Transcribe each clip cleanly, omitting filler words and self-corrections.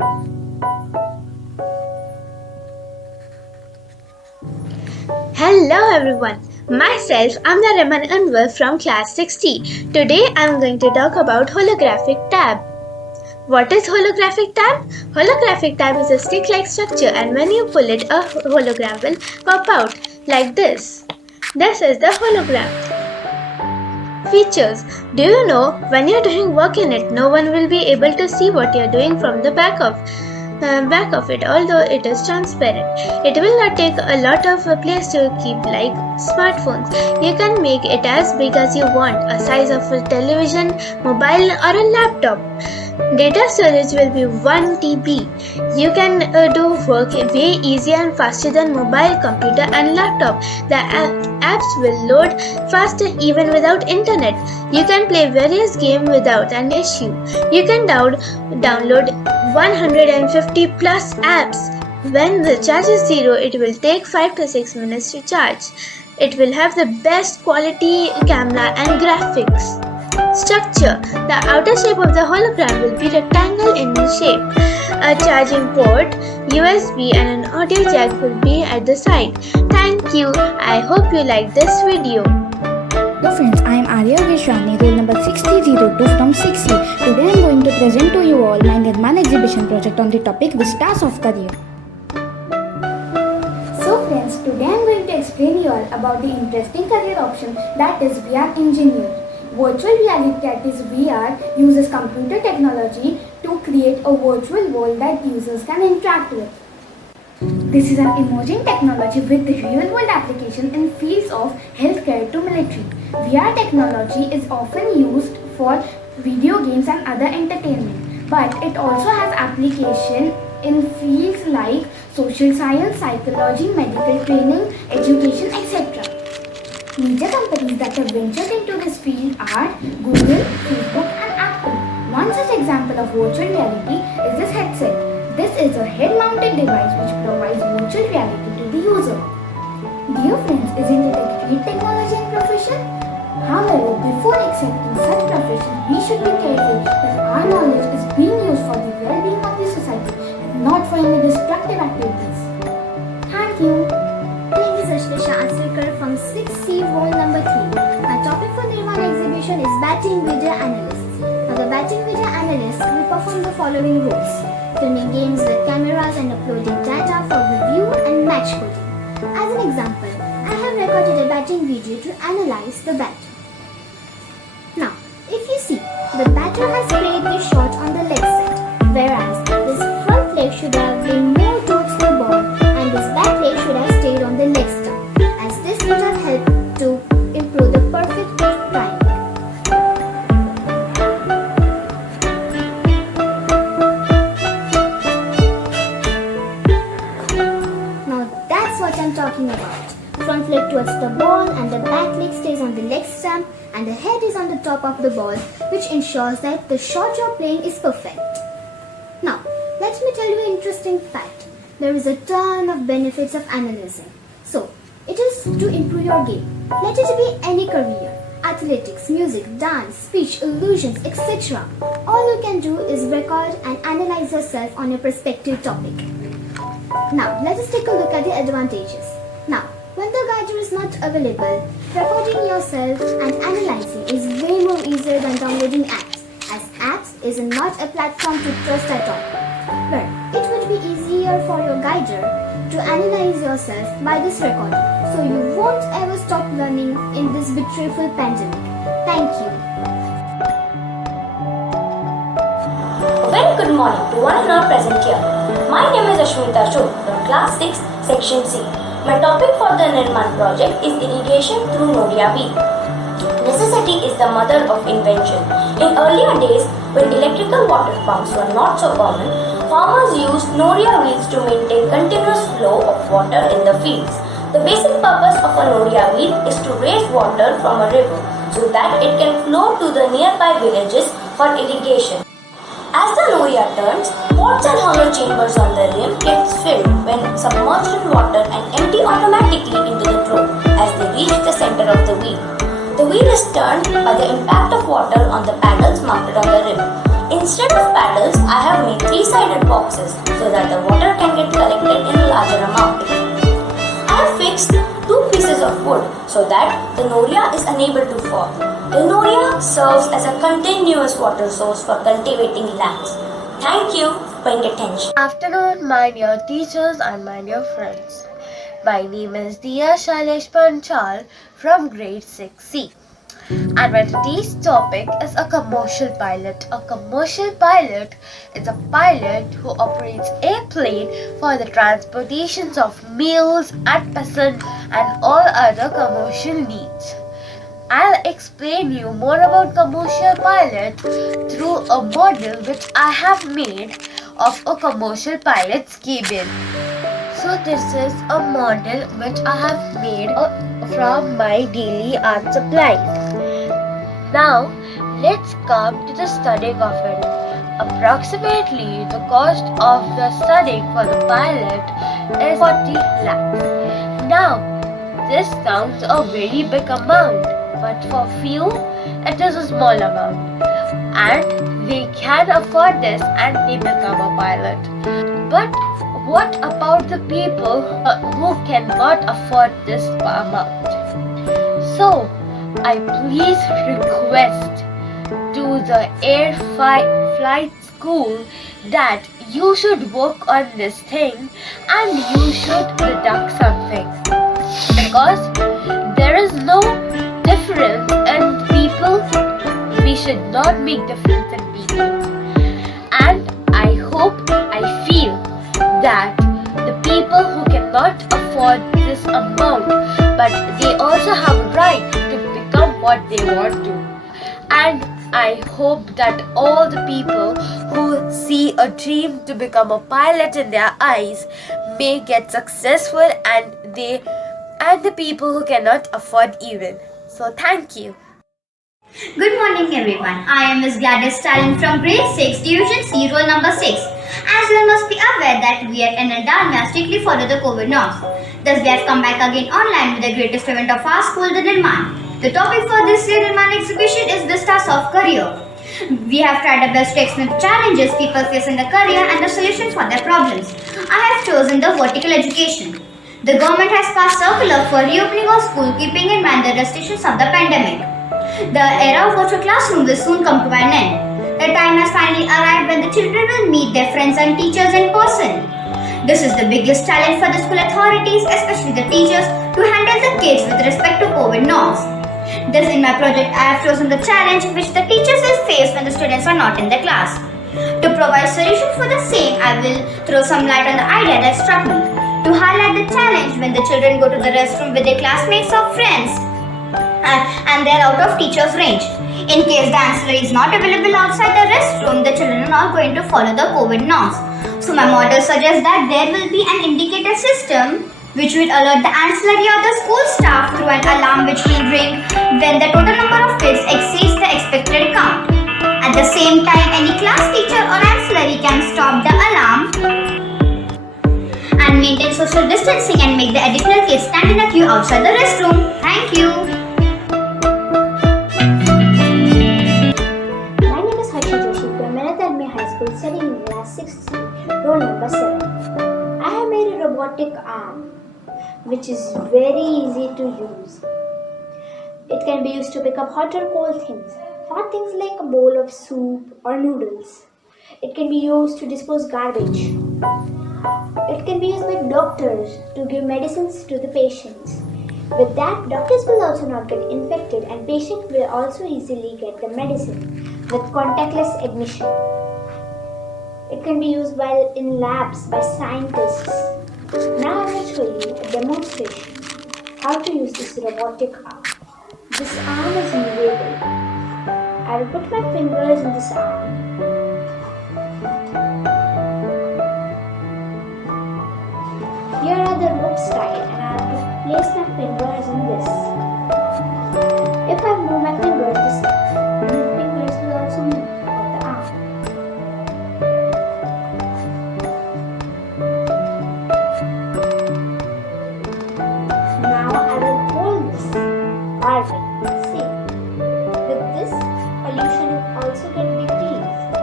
Hello everyone, myself I'm NIRMAAN from class 6C. Today I'm going to talk about holographic tab. What is holographic tab? Holographic tab is a stick-like structure, and when you pull it, a hologram will pop out like this. This is the hologram. Features. Do you know when you're doing work in it, no one will be able to see what you're doing from the back of it, although it is transparent. It will not take a lot of place to keep, like smartphones. You can make it as big as you want, a size of a television, mobile or a laptop. Data storage will be 1 TB. You can do work way easier and faster than mobile, computer and laptop. The apps will load faster even without internet. You can play various games without an issue. You can download 150 plus apps. When the charge is zero, it will take 5 to 6 minutes to charge. It will have the best quality camera and graphics. Structure. The outer shape of the hologram will be rectangle in shape. A charging port, USB and an audio jack will be at the side. Thank you. I hope you like this video. Hello friends, I am Arya Vishwani, roll number 6002 from 6C. Today I am going to present to you all my NIRMAAN exhibition project on the topic Vistas of Career. So friends, today I am going to explain you all about the interesting career option, that is VR engineer. Virtual reality, that is VR, uses computer technology to create a virtual world that users can interact with. This is an emerging technology with real-world application in fields of healthcare to military. VR technology is often used for video games and other entertainment, but it also has application in fields like social science, psychology, medical training, education, etc. Major companies that have ventured into this field are Google, Facebook and Apple. One such example of virtual reality is this headset. This is a head-mounted device which provides virtual reality to the user. Dear friends, isn't it a great technology and profession? However, before accepting such profession, we should be careful that our knowledge is being used for the well-being of the society and not for any destructive activities. Thank you. From 6C roll number 3. Our topic for NIRMAAN exhibition is batting video analysts. Now the batting video analysts will perform the following roles: filming games with cameras and uploading data for review and match coding. As an example, I have recorded a batting video to analyze the batter. Now, if you see, the batter has played the shot on the leg side, whereas this front leg should have been more towards the ball and this back leg should have stayed on the leg stump, as this would have helped to improve the perfect triangle. Now that's what I'm talking about. Front leg towards the ball and the back leg stays on the leg stump and the head is on the top of the ball, which ensures that the shot you're playing is perfect. Now, let me tell you an interesting fact. There is a ton of benefits of analyzing. So, it is to improve your game. Let it be any career. Athletics, music, dance, speech, illusions, etc. All you can do is record and analyze yourself on a prospective topic. Now, let us take a look at the advantages. Now, when the guider is not available, recording yourself and analyzing is way more easier than downloading apps, as apps is not a platform to trust at all. But it would be easier for your guider to analyze yourself by this recording, so you won't ever stop learning in this betrayful pandemic. Thank you. Very good morning to one and all present here. My name is Ashmita Shuk from class 6, section C. My topic for the NIRMAAN project is irrigation through Noria wheel. Necessity is the mother of invention. In earlier days, when electrical water pumps were not so common, farmers used Noria wheels to maintain continuous flow of water in the fields. The basic purpose of a Noria wheel is to raise water from a river so that it can flow to the nearby villages for irrigation. As the Noria turns, pots and hollow chambers on the rim gets filled when submerged in water and empty automatically into the trough as they reach the center of the wheel. The wheel is turned by the impact of water on the paddles mounted on the rim. Instead of paddles, I have made three-sided boxes so that the water can get collected in a larger amount. I have fixed two pieces of wood so that the noria is unable to fall. The noria serves as a continuous water source for cultivating lands. Thank you for paying attention. Afternoon, my dear teachers and my dear friends. My name is Diya Shailesh Panchal from grade 6C. And my today's topic is a commercial pilot. A commercial pilot is a pilot who operates a plane for the transportations of meals and passengers and all other commercial needs. I'll explain you more about commercial pilot through a model which I have made of a commercial pilot's cabin. So this is a model which I have made from my daily art supplies. Now let's come to the studying of it. Approximately the cost of the studying for the pilot is 40 lakhs. Now this sounds a very big amount, but for few it is a small amount and they can afford this and they become a pilot. But what about the people who cannot afford this amount? So I please request to the air flight school that you should work on this thing and you should deduct something, because there is no difference in people. We should not make difference in people, and I feel that the people who cannot afford this amount, but they also have a right to become what they want to. And I hope that all the people who see a dream to become a pilot in their eyes may get successful, and the people who cannot afford even. So thank you. Good morning everyone. I am Ms. Gladys Stalin from grade 6, Division C, roll number 6. As you must be aware that we at Dalmia strictly follow the COVID norms. Thus we have come back again online with the greatest event of our school, the NIRMAAN. The topic for this year NIRMAAN exhibition is Vistas of Career. We have tried our best to explain the challenges people face in their career and the solutions for their problems. I have chosen the vertical education. The government has passed circular for reopening of school, keeping in mind the restrictions of the pandemic. The era of virtual classroom will soon come to an end. The time has finally arrived when the children will meet their friends and teachers in person. This is the biggest challenge for the school authorities, especially the teachers, to handle the kids with respect to COVID norms. Thus, in my project, I have chosen the challenge which the teachers will face when the students are not in the class. To provide solutions for the same, I will throw some light on the idea that struck me. To highlight the challenge when the children go to the restroom with their classmates or friends and they are out of teacher's range. In case the ancillary is not available outside the restroom, the children are not going to follow the COVID norms. So my model suggests that there will be an indicator system which will alert the ancillary or the school staff through an alarm which will ring when the total number of kids exceeds the expected count. At the same time, any class teacher or ancillary can stop the alarm and maintain social distancing and make the additional kids stand in a queue outside the restroom. Thank you. Dalmia High School, studying in class 6C, roll number 7. I have made a robotic arm which is very easy to use. It can be used to pick up hot or cold things. Hot things like a bowl of soup or noodles. It can be used to dispose garbage. It can be used by doctors to give medicines to the patients. With that, doctors will also not get infected and patients will also easily get the medicine with contactless admission. It can be used while in labs by scientists. Now I will show you a demonstration how to use this robotic arm. This arm is movable. I will put my fingers in this arm. Here are the ropes tied and I have to place my fingers in this. If I move my fingers, this fingers will also move of the arm. Now I will hold this carving. See, with this pollution will also get decreased.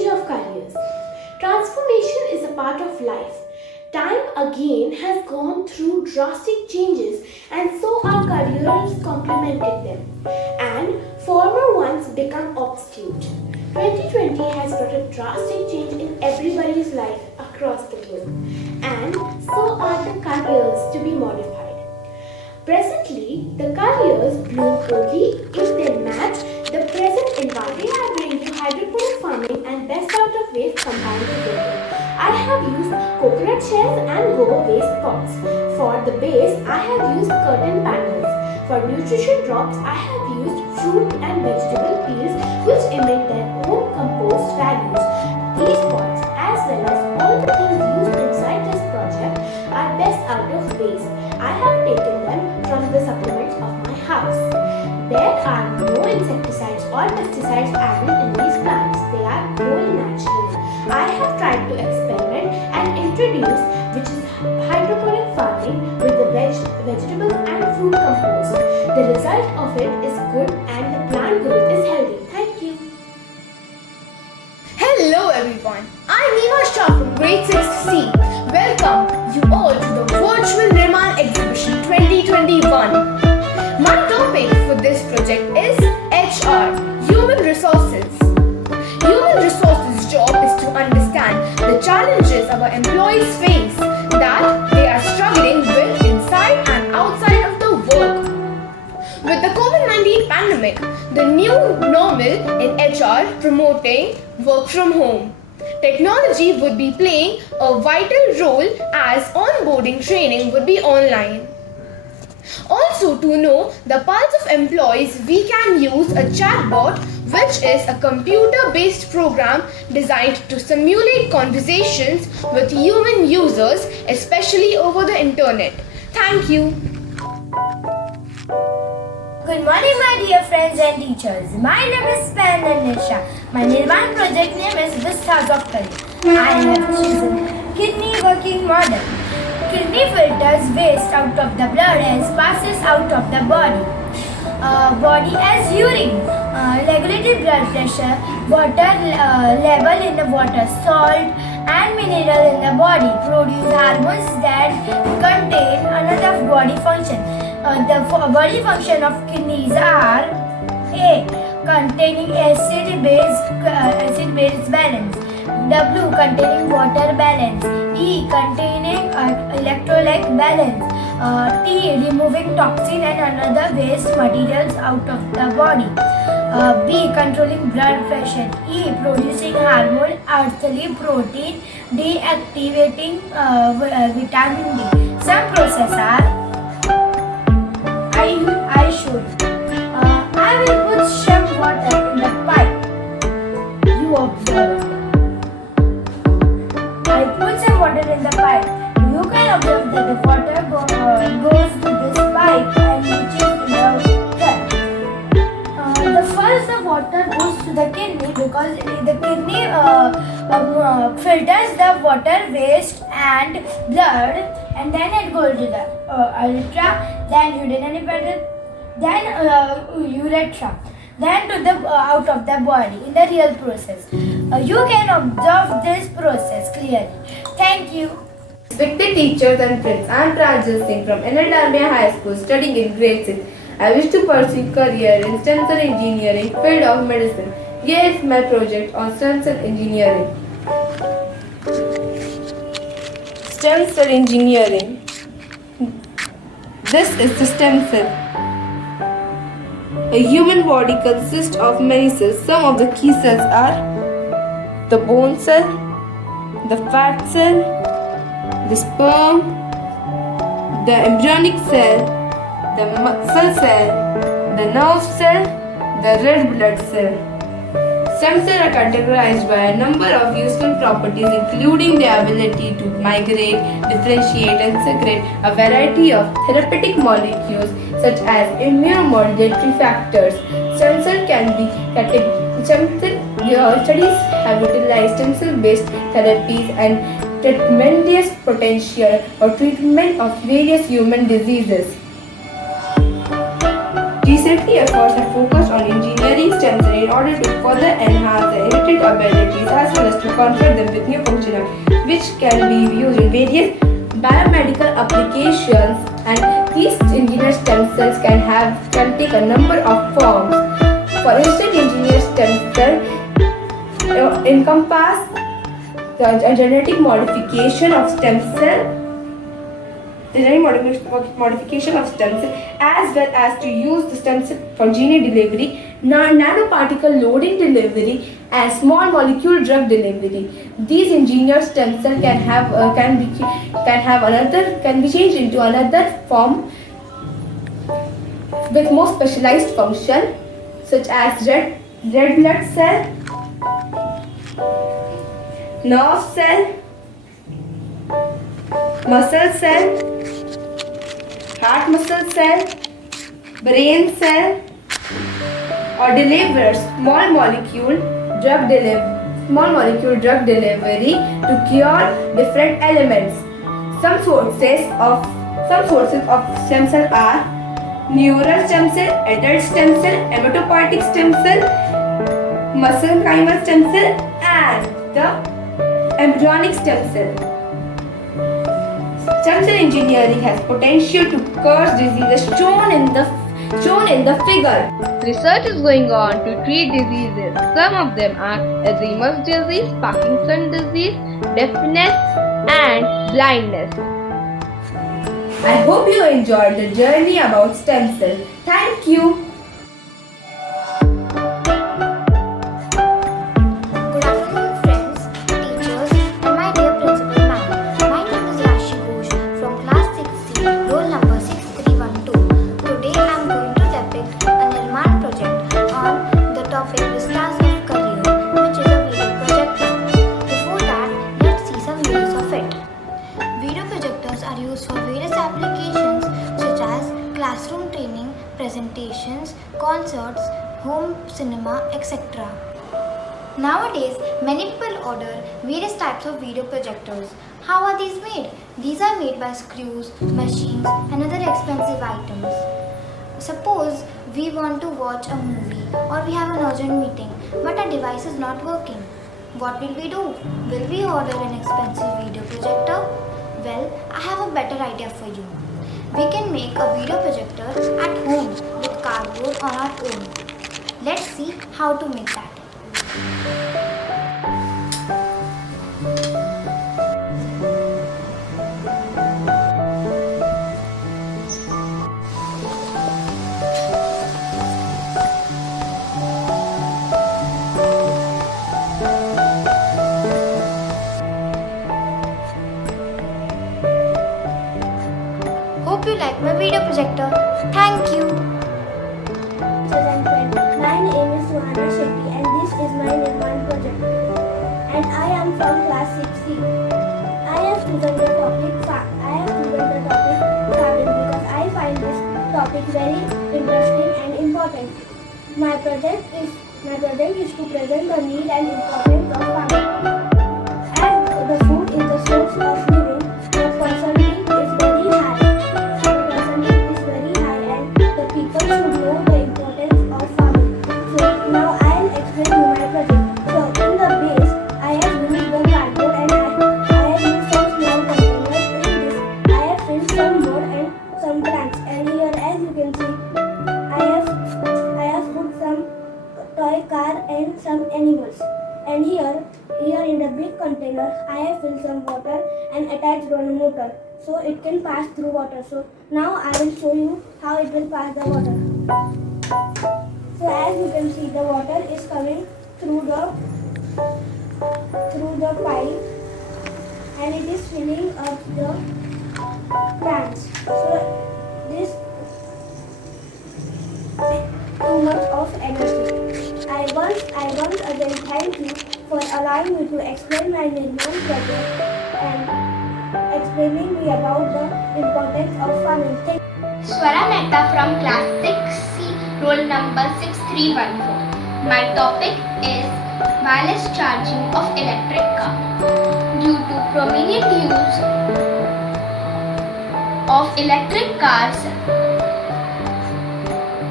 change of careers. Transformation is a part of life. Time again has gone through drastic changes, and so our careers complemented them, and former ones become obsolete. 2020 has brought a drastic change in everybody's life across the globe, and so are the careers to be modified. Presently, the careers bloom only if they match the present environment. We are going to hydroponic farming and best out of waste combined together. I have used coconut shells and goa waste pots. For the base, I have used curtain panels. For nutrition drops, I have used fruit and vegetable peels which emit their own compost values. These pots, as well as all the things used inside this project, are best out of waste. I have taken them from the supplements of my house. There are no insecticides or pesticides added in these plants. They are whole natural. I have tried to experiment and introduce which is hydroponic farming with the vegetables and fruit compost. The result of it is good and the plant growth is healthy. Thank you. Hello everyone, I'm Eva from grade 6C. Welcome you all to the virtual NIRMAAN exhibition 2021. My topic for this project is HR, Human Resources. Human Resources job is to understand the challenges our employees face that they are struggling with inside and outside of the work. With the COVID-19 pandemic, the new normal in HR promoting work from home. Technology would be playing a vital role as onboarding training would be online. Also, to know the pulse of employees, we can use a chatbot, which is a computer-based program designed to simulate conversations with human users, especially over the internet. Thank you. Good morning, my dear friends and teachers. My name is Pan and Nisha. My NIRMAAN project name is Vistas of Career. I have chosen kidney working model. Kidney filters waste out of the blood and passes out of the body. Body as urine, regulated blood pressure, water level in the water, salt and mineral in the body, produce hormones that contain another body function. The body function of kidneys are A. Containing acid-base balance, W. Containing water balance, E. Containing electrolyte balance, T. Removing toxin and other waste materials out of the body, B. Controlling blood pressure, E. Producing hormone, earthly protein, D. Activating vitamin D. Some processes are I should. I will put some water in the pipe. You observe. I put some water in the pipe. You can observe that the water goes to this pipe and reaches to the gut. The first the water goes to the kidney because the kidney filters the water waste and blood, and then it goes to the ultra, then urinary bladder, then urethra, then to the out of the body in the real process. You can observe this process clearly. Thank you. Respected teachers and friends, I am Pranjal Singh from Dalmia High School studying in grade 6. I wish to pursue career in stem cell engineering field of medicine. Here is my project on stem cell engineering. Stem cell engineering. This is the stem cell. A human body consists of many cells. Some of the key cells are the bone cell, the fat cell, the sperm, the embryonic cell, the muscle cell, the nerve cell, the red blood cell. Stem cells are categorized by a number of useful properties, including their ability to migrate, differentiate, and secrete a variety of therapeutic molecules such as immunomodulatory factors. Stem cell studies have utilized stem cell-based therapies and tremendous potential for treatment of various human diseases. Recently, efforts have focused on engineering stem cells in order to further enhance their innate abilities as well as to convert them with new functionality, which can be used in various biomedical applications. And these engineered stem cells can take a number of forms. For instance, engineered stem cell encompass the genetic modification of stem cell modification of stem cell, as well as to use the stem cell for gene delivery, nanoparticle loading delivery, and small molecule drug delivery. These engineered stem cells can be changed into another form with more specialized function, such as red blood cell, nerve cell, muscle cell, heart muscle cell, brain cell, or delivers small molecule drug delivery to cure different ailments. Some sources of stem cell are neural stem cell, adult stem cell, hematopoietic stem cell, mesenchymal stem cell, and the embryonic stem cell. Stem cell engineering has potential to cause diseases shown in the figure. Research is going on to treat diseases. Some of them are Alzheimer's disease, Parkinson's disease, deafness, and blindness. I hope you enjoyed the journey about stem cell. Thank you. Good afternoon, friends, teachers, and my dear principal ma'am. My name is Rashi Ghosh from class 6C, roll number 6312. Today I am going to depict a NIRMAAN project on the topic Vistas of Career, which is a video projector. Before that, let's see some use of it. Video projectors are used for various applications such as classroom training, presentations, concerts, home cinema, etc. Nowadays, many people order various types of video projectors. How are these made? These are made by screws, machines, and other expensive items. Suppose we want to watch a movie or we have an urgent meeting but our device is not working. What will we do? Will we order an expensive video projector? Well, I have a better idea for you. We can make a video projector at home with cardboard on our own. Let's see how to make that. Hope you like my video projector. Thank you. My name is Suhana Shetty and this is my NIRMAAN project. And I am from class 6C. I have chosen the topic farming because I find this topic very interesting and important. My project is to present the need and importance of farming. As the food is the source of living, the percentage is very high. And the people should know the importance of farming. So now I will explain you my project. So in the base, I have used the cardboard and I have used some small containers. In this, I have filled some wood and some plants. And here, as you can see, I have put some toy car and some animals. And here in the big container, I have filled some water and attached one motor so it can pass through water. So now I will show you how it will pass the water. So as you can see, the water is coming through the pipe and it is filling up the plants. So this too much of energy. I once again thank you for allowing me to explain my NIRMAAN project and explaining me about the importance of farming. Swara Mehta from class 6C, roll number 6314. My topic is wireless charging of electric car. Due to prominent use of electric cars,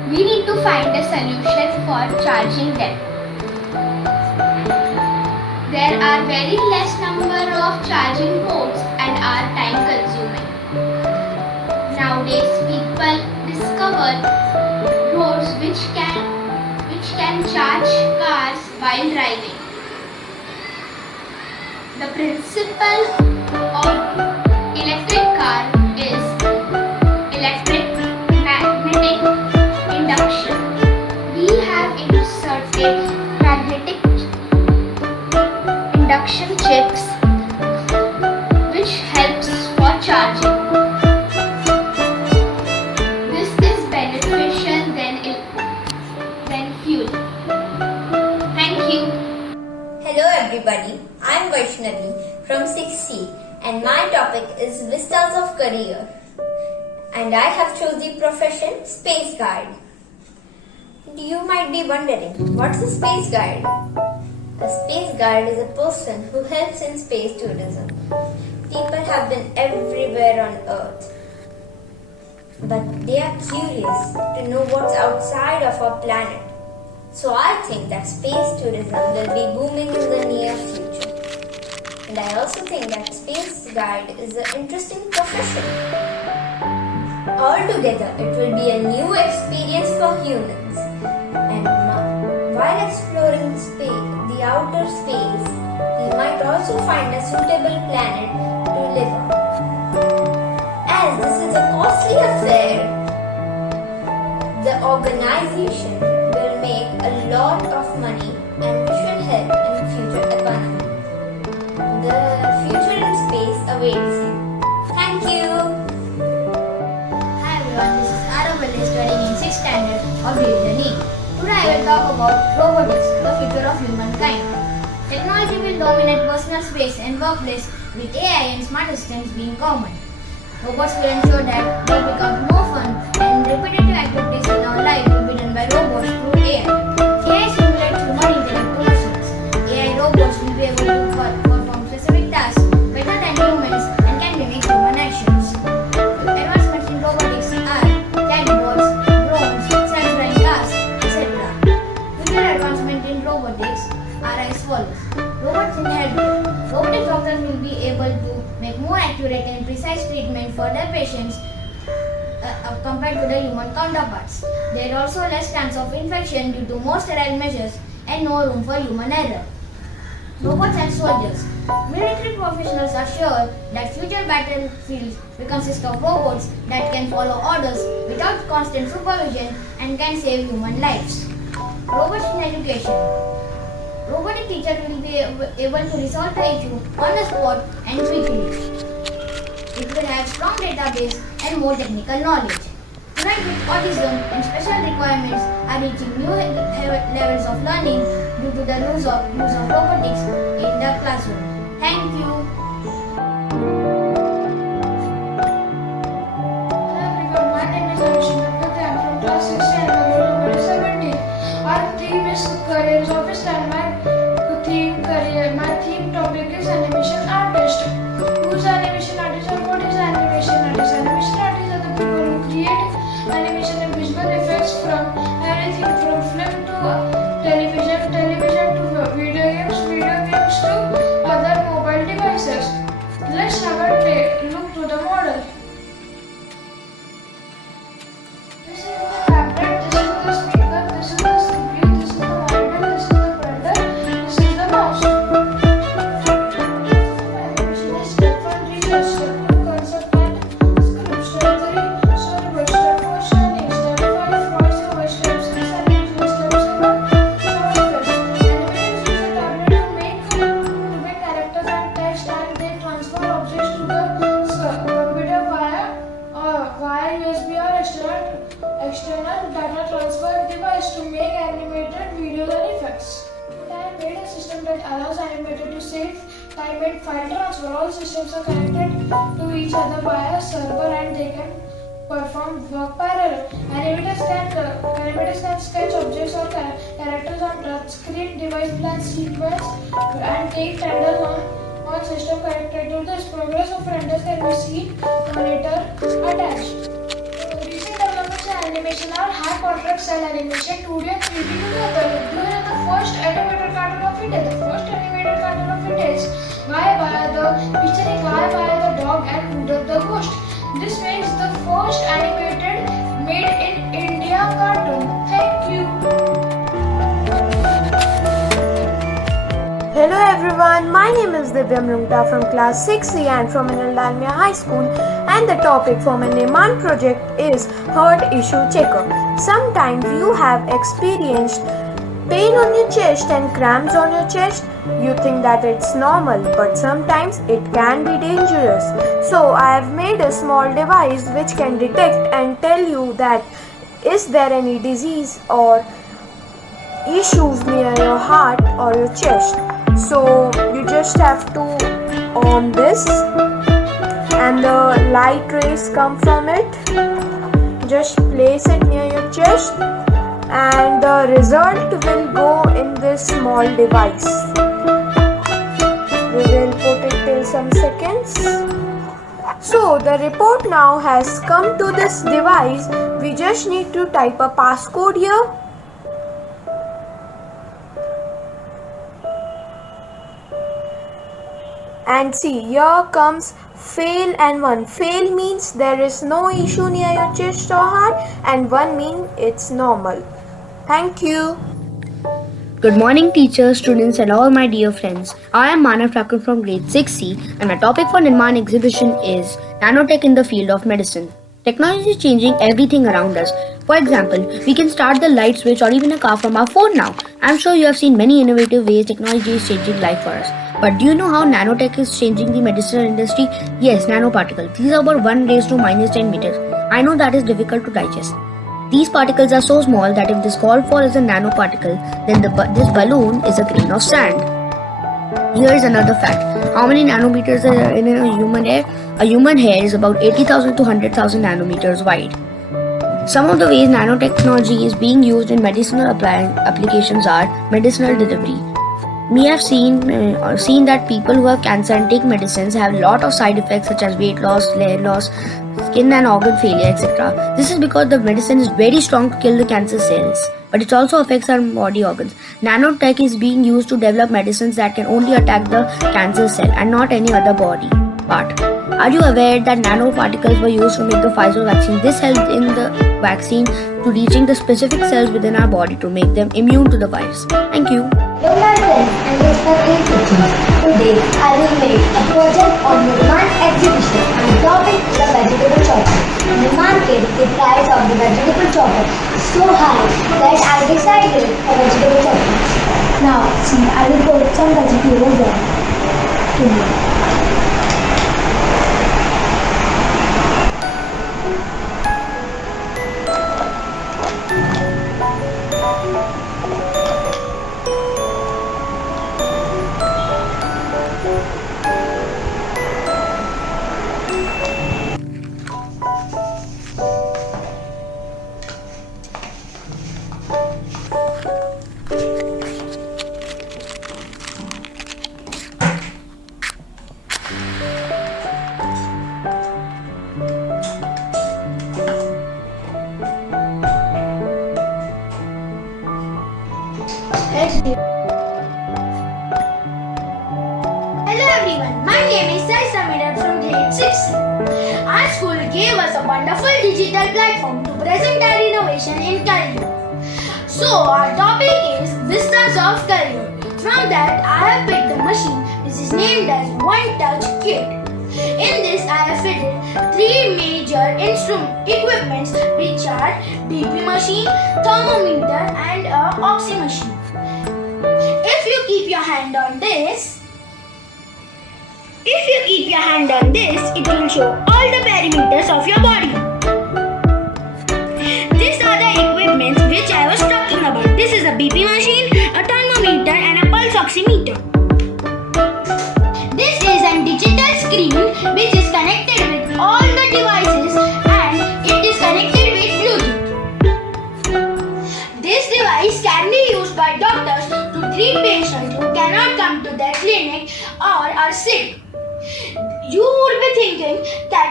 We need to find a solution for charging them. There are very less number of charging ports and are time consuming. Nowadays people discover roads which can charge cars while driving. The principle of electric car is electric magnetic induction. We have inserted magnetic induction chips which helps for charging. This is beneficial than fuel. Thank you. Hello everybody, I am Vaishnavi from 6C and my topic is Vistas of Career. And I have chosen the profession Space Guide. You might be wondering, what's a space guide? A space guide is a person who helps in space tourism. People have been everywhere on Earth, but they are curious to know what's outside of our planet. So I think that space tourism will be booming in the near future. And I also think that space guide is an interesting profession. Altogether, it will be a new experience for humans. And while exploring the outer space, we might also find a suitable planet to live on. As this is a costly affair, the organization will make a lot of money and which will help in future economy. The future in space awaits you. Thank you. Hi everyone, this is Arabelle studying in 6th standard of Division E. Today I will talk about robotics, the future of humankind. Technology will dominate personal space and workplace with AI and smart assistants being common. Robots will ensure that they become more fun and repetitive activities in our life will be done by robots through AI. AI simulates human intellect to machines. AI robots will be able to perform specific tasks better than humans and can mimic human actions. Advancements in robotics are chatbots, drones, self-driving cars, etc. Future advancements in robotics are as follows. Robots in healthcare. Robotic doctors will be able to make more accurate and precise treatment for their patients compared to the human counterparts. There are also less chance of infection due to more sterile measures and no room for human error. Robots and soldiers. Military professionals are sure that future battlefields will consist of robots that can follow orders without constant supervision and can save human lives. Robots in education. Robotic teacher will be able to resolve the issue on the spot and quickly. It will have strong database and more technical knowledge. Students with autism and special requirements are reaching new levels of learning due to the use of robotics in the classroom. Thank you. Hello everyone, my name is Abhishek. I am from class 6 and roll number 17. Our theme is careers office and my theme topic is animation artist. Who's animation artist or what is animation artist? Animation artists are the people who create animation and visual effects from everything from film to television to video games to other mobile devices. Let's have a look to the model. This is the tablet, this is the speaker, this is the CPU, this is the monitor, this is the printer, this is the mouse. Animation is step 1, research, step 2, concept and script, step 3, storyboard, step 4, shading, step 5, voiceover, step 6, animation, step 7, sound effects. Animators use a tablet to make characters and text and they transfer objects to the computer via USB or external data transfer device to make animated videos and effects. I made a system that allows animator to save time and file transfer. All systems are connected to each other via a server and they can perform work parallel. Animators can sketch objects or characters on touch screen, device plan sequence and take handles on system connected to this. Progress of renders can be seen monitor attached. Recent developments in animation or high contrast cell animation 2D and 3D together. You have the first animated cartoon of India. The first animated cartoon of India is featuring Guy by the dog and Rudolph the ghost. This makes the first animated made in India cartoon. Thank you. Hello everyone, my name is Divyam Lungta from class 6C and from Dalmia High School, and the topic for my NIRMAAN project is heart issue checkup. Sometimes you have experienced pain on your chest and cramps on your chest. You think that it's normal, but sometimes it can be dangerous. So I have made a small device which can detect and tell you that is there any disease or issues near your heart or your chest. So you just have to on this and the light rays come from it. Just place it near your chest and the result will go in this small device. We will put it till some seconds. So the report now has come to this device. We just need to type a passcode here. And see, here comes fail and 1. Fail means there is no issue near your chest or heart, and 1 means it's normal. Thank you. Good morning teachers, students and all my dear friends. I am Manav Thakur from grade 6C and my topic for NIRMAAN exhibition is nanotech in the field of medicine. Technology is changing everything around us. For example, we can start the light switch or even a car from our phone now. I'm sure you have seen many innovative ways technology is changing life for us. But do you know how nanotech is changing the medicinal industry? Yes, nanoparticles. These are about 10 meters. I know that is difficult to digest. These particles are so small that if this golf ball is a nanoparticle, then this balloon is a grain of sand. Here is another fact. How many nanometers are in a human hair? A human hair is about 80,000 to 100,000 nanometers wide. Some of the ways nanotechnology is being used in medicinal applications are medicinal delivery. We have seen that people who have cancer and take medicines have a lot of side effects such as weight loss, hair loss, skin and organ failure, etc. This is because the medicine is very strong to kill the cancer cells, but it also affects our body organs. Nanotech is being used to develop medicines that can only attack the cancer cell and not any other body part. Are you aware that nanoparticles were used to make the Pfizer vaccine? This helped in the vaccine to reaching the specific cells within our body to make them immune to the virus. Thank you. Hello my friends and respected teachers. Today I will make a project on NIRMAAN exhibition and the topic is the vegetable chopper. NIRMAAN kit, the price of the vegetable chopper is so high that I decided a vegetable chopper. Now see, I will put some vegetables there. Hello everyone, my name is Sai Samira from grade 6. Our school gave us a wonderful digital platform to present our innovation in career. So our topic is Vistas of Career. From that I have picked a machine which is named as One Touch Kit. In this I have fitted 3 major equipments which are BP machine, thermometer and a oxy machine. If you keep your hand on this, it will show all the parameters of your body. These are the equipments which I was talking about. This is a BP machine, a thermometer and a pulse oximeter. This is a digital screen which is connected with all the devices and it is connected with Bluetooth. This device can be used by doctors to treat patients who cannot come to their clinic or are sick. You would be thinking that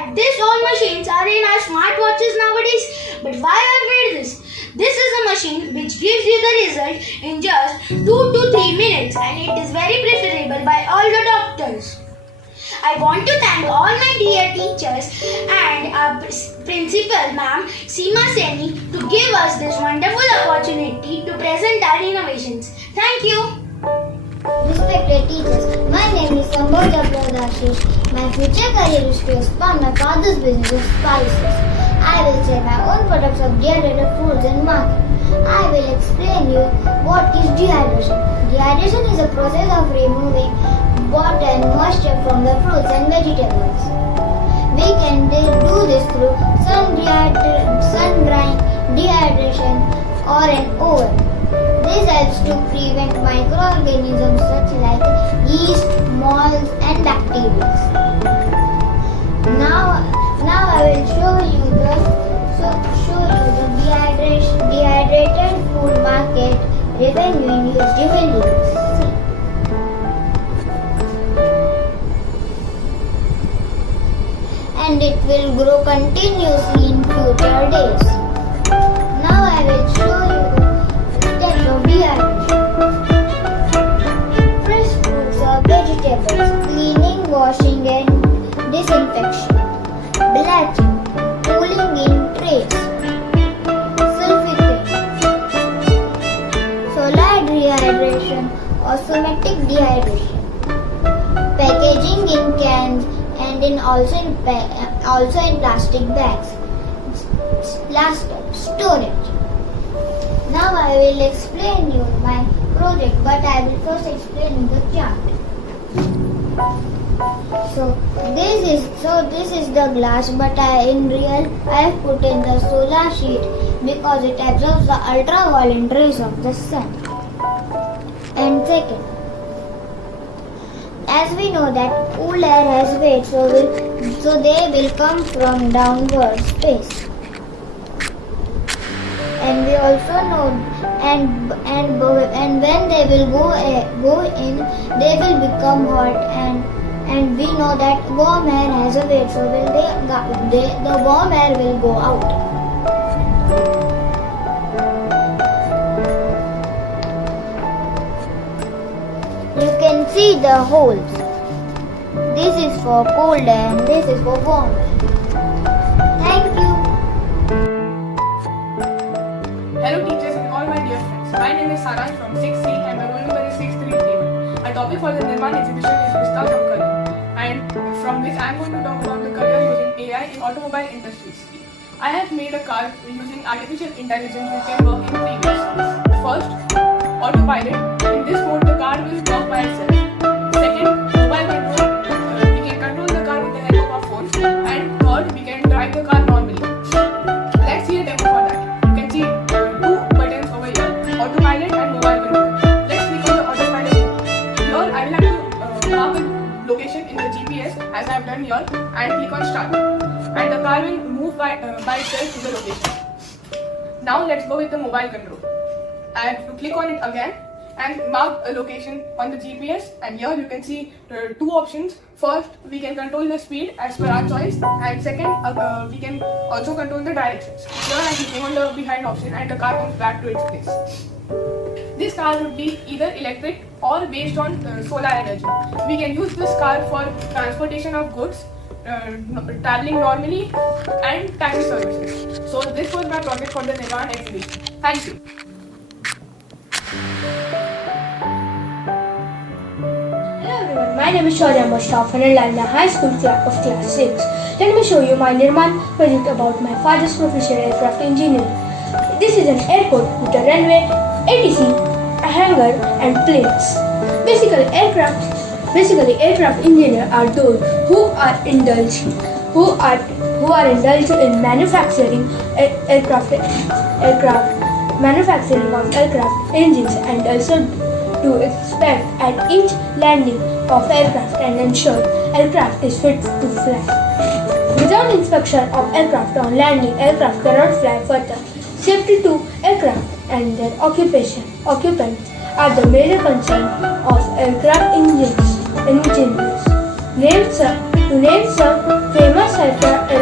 that these all machines are in our smartwatches nowadays. But why I made this? This is a machine which gives you the result in just 2 to 3 minutes, and it is very preferable by all the doctors. I want to thank all my dear teachers and our principal, ma'am Seema Seni, to give us this wonderful opportunity to present our innovations. Thank you. Respected teachers, my name is Samboj Ashish. My future career is to expand my father's business of spices. I will sell my own products of dehydrated foods and market. I will explain you what is dehydration. Dehydration is a process of removing water and moisture from the fruits and vegetables. We can do this through sun drying, dehydration, or an oven. This helps to prevent microorganisms such like yeast, molds, and bacteria. Now I will show you the dehydrated food market revenue in USD values. And it will grow continuously in future days. Now I will show you the steps of dehydration. Fresh fruits or vegetables, cleaning, washing and disinfection. Blanching, cooling in trays. Sulfitting, solar dehydration or somatic dehydration. Packaging in cans and also in plastic bags. Last step, storage. Now I will explain you my project, but I will first explain you the chart. So this is the glass, but in real I have put in the solar sheet because it absorbs the ultraviolet rays of the sun. And second, as we know that cool air has weight, so they will come from downward space. And we also know, and when they will go in, they will become hot, and we know that warm air has a weight, so the warm air will go out. You can see the holes. This is for cold air and this is for warm air. Thank you. Hello teachers and all my dear friends. My name is Saransh from 6C and my roll number is 6331. My topic for the NIRMAAN exhibition is Vistas of Career, and from which I am going to talk about the career using AI in automobile industries. I have made a car using artificial intelligence which can work in 3 ways. First, autopilot. In this mode, the car will work by itself. Second, mobile control. We can control the car with the help of our phone. And third, we can drive the car normally. Let's see a demo for that. You can see 2 buttons over here, autopilot and mobile control. Let's click on the autopilot. Here, I will have to mark a location in the GPS as I have done here and click on start. And the car will move by itself to the location. Now let's go with the mobile control. I have to click on it again and mark a location on the GPS, and here you can see 2 options. First, we can control the speed as per our choice, and second, we can also control the directions. Here I am clicking on the behind option and the car comes back to its place. This car would be either electric or based on solar energy. We can use this car for transportation of goods, traveling normally, and taxi services. So this was my project for the NIRMAAN exhibition. Thank you. My name is Shaurya Mushtaq from Dalmia High School of Class 6. Let me show you my NIRMAAN project about my father's profession, aircraft engineering. This is an airport with a runway, ATC, a hangar and planes. Basically, aircraft engineers are those who are indulged in manufacturing manufacturing of aircraft engines, and also to inspect at each landing of aircraft and ensure aircraft is fit to fly. Without inspection of aircraft on landing, aircraft cannot fly further. Safety to aircraft and their occupants are the major concern of aircraft engineers. To name some famous aircraft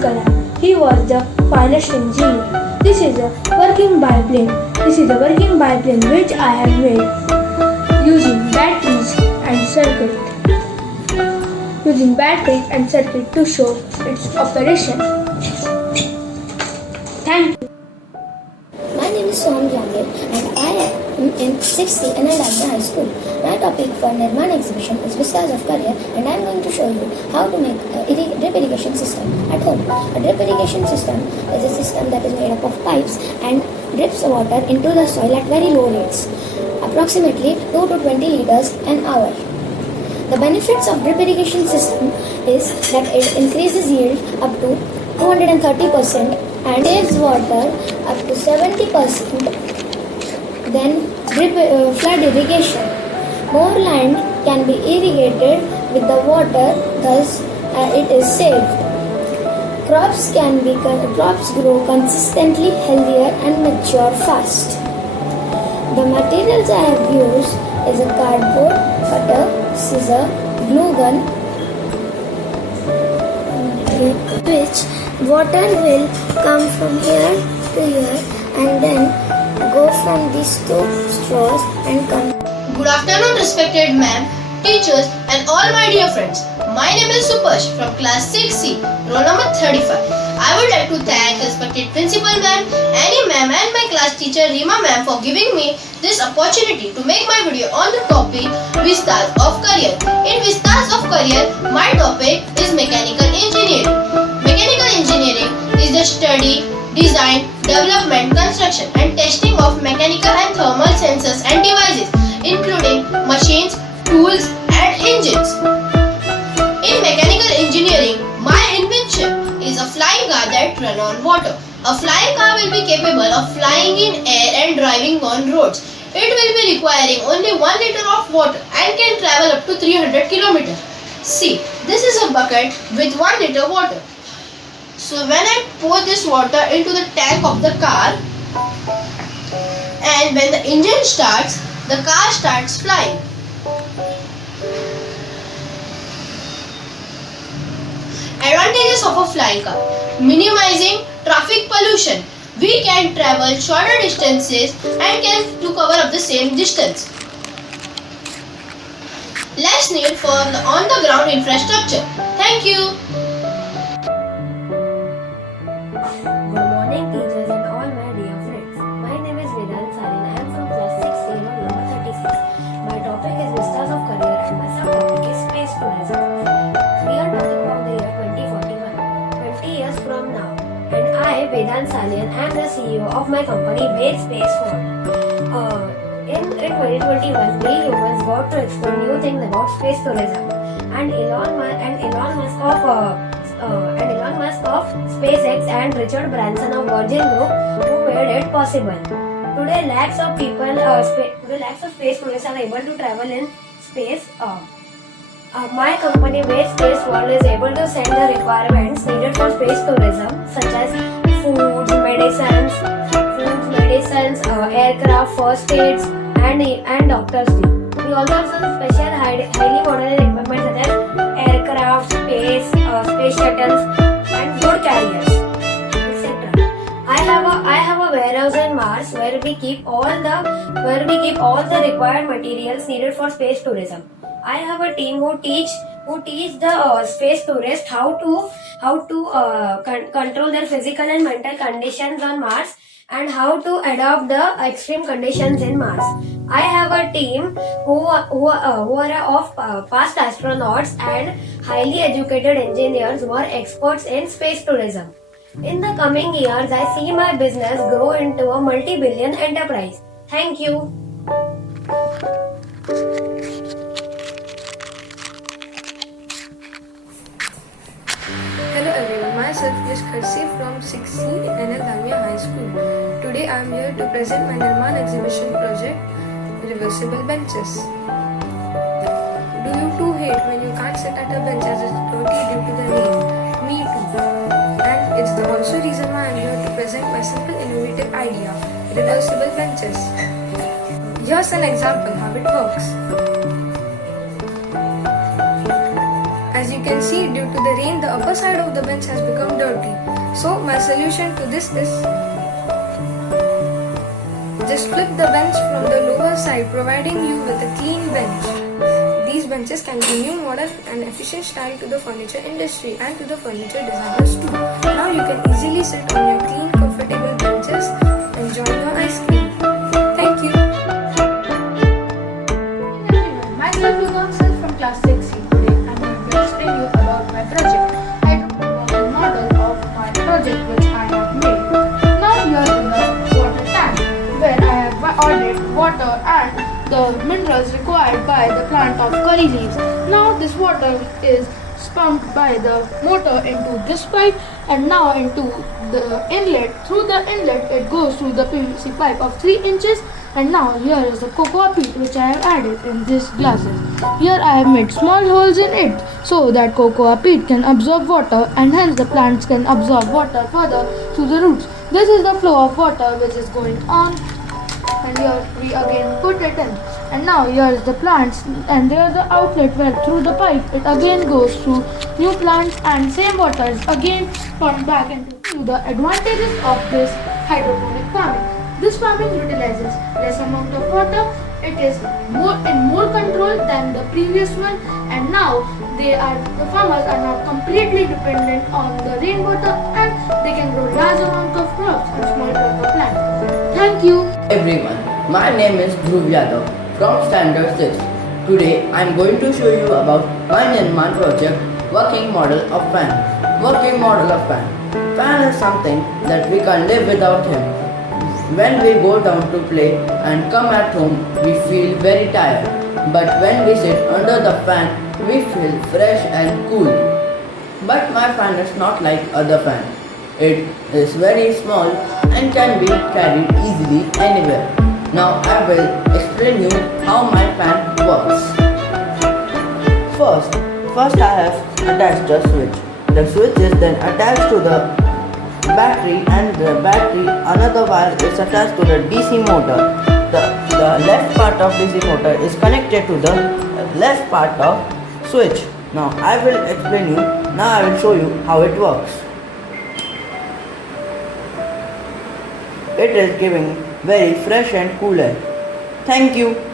Kalam. He was the finest engineer. This is a working biplane. This is a working biplane which I have made using batteries and circuit. Using batteries and circuit to show its operation. Thank you. My name is Soham Jangir and I am in 6th C in Dalmia High School. My topic for NIRMAAN exhibition is Vistas of Career, and I am going to show you how to make a drip irrigation system at home. A drip irrigation system is a system that is made up of pipes and drips water into the soil at very low rates, approximately 2 to 20 liters an hour. The benefits of drip irrigation system is that it increases yield up to 230% and saves water up to 70%. Then flood irrigation. More land can be irrigated with the water, thus it is saved. Crops grow consistently, healthier and mature fast. The materials I have used is a cardboard, cutter, scissor, glue gun, which water will come from here to here and then go from these two straws and come. Good afternoon, respected ma'am, teachers, and all my dear friends. My name is Supash from class 6C, roll number 35. I would like to thank respected principal ma'am, Annie ma'am, and my class teacher Rima ma'am for giving me this opportunity to make my video on the topic Vistas of Career. In Vistas of Career, my topic is mechanical engineering. Mechanical engineering is the study, design, development, construction, and testing of mechanical and thermal sensors and devices, including machines, tools, and engines. In mechanical engineering, my invention is a flying car that runs on water. A flying car will be capable of flying in air and driving on roads. It will be requiring only 1 liter of water and can travel up to 300 kilometers. See, this is a bucket with 1 liter water. So when I pour this water into the tank of the car, and when the engine starts, the car starts flying. Advantages of a flying car: minimizing traffic pollution. We can travel shorter distances and can to cover up the same distance. Less need for the on-the-ground infrastructure. Thank you. Good morning, teachers and all my dear friends. My name is Vedant Sarin. I am from class 6, roll number 36. My topic is Vistas of Career and my subtopic is Space Tourism. We are talking about the year 2041, 20 years from now. And I, Vedant Salian, am the CEO of my company, Ved Space Fund. In 2021, we humans got to explore new things about space tourism. And Elon Musk of SpaceX and Richard Branson of Virgin Group who made it possible. Today, lakhs of space tourists are able to travel in space. My company, Ved Space World, is able to send the requirements needed for space tourism, such as foods, medicines, aircraft, first aids, and doctors' team. We also have some special highly modern equipment such as aircraft, space shuttles, and good carriers, etc. I have a warehouse in Mars where we keep all the required materials needed for space tourism. I have a team who teach the space tourists how to control their physical and mental conditions on Mars and how to adapt the extreme conditions in Mars. I have a team who are of past astronauts and highly educated engineers who are experts in space tourism. In the coming years, I see my business grow into a multi-billion enterprise. Thank you. Hello everyone, myself is Kharsi from 6C in Dalmia High School. Today I am here to present my NIRMAAN exhibition project, Reversible Benches. Do you too hate when you can't sit at a bench as it's dirty due to the rain? Me too. And it's the also reason why I am here to present my simple innovative idea, Reversible Benches. Here's an example how it works. As you you can see due to the rain the upper side of the bench has become dirty. So my solution to this is just flip the bench from the lower side, providing you with a clean bench. These benches can be new, modern and efficient style to the furniture industry and to the furniture designers too. Now you can easily sit on your clean, comfortable benches enjoying your ice cream. Thank you. Myself Yugam from class 6C. Today I'm going to explain you about my project. I talk about the model of my project which I have made. Now here is the water tank where I have ordered water and the minerals required by the plant of curry leaves. Now this water is pumped by the motor into this pipe and now into the inlet. Through the inlet it goes through the PVC pipe of 3 inches, and now here is the cocoa peat which I have added in these glasses. Here I have made small holes in it so that cocoa peat can absorb water and hence the plants can absorb water further through the roots. This is the flow of water which is going on, and here we again put it in. And now here is the plants and there is the outlet where through the pipe it again goes through new plants and same water is again pumped back into the advantages of this hydroponic farming. This farming utilizes less amount of water, it is more control than the previous one, and now the farmers are not completely dependent on the rainwater and they can grow large amount of crops and small plot of land. Thank you. Everyone, my name is Dhruv Yadav from Standard 6. Today I am going to show you about my NIRMAAN project, working model of fan. Working model of fan. Fan is something that we can't live without him. When we go down to play and come at home, we feel very tired. But when we sit under the fan, we feel fresh and cool. But my fan is not like other fan. It is very small and can be carried easily anywhere. Now I will explain you how my fan works. First I have attached the switch. The switch is then attached to the battery, and the battery, another wire is attached to the DC motor. The left part of DC motor is connected to the left part of switch. Now I will explain you. Now I will show you how it works. It is giving very fresh and cool air. Thank you.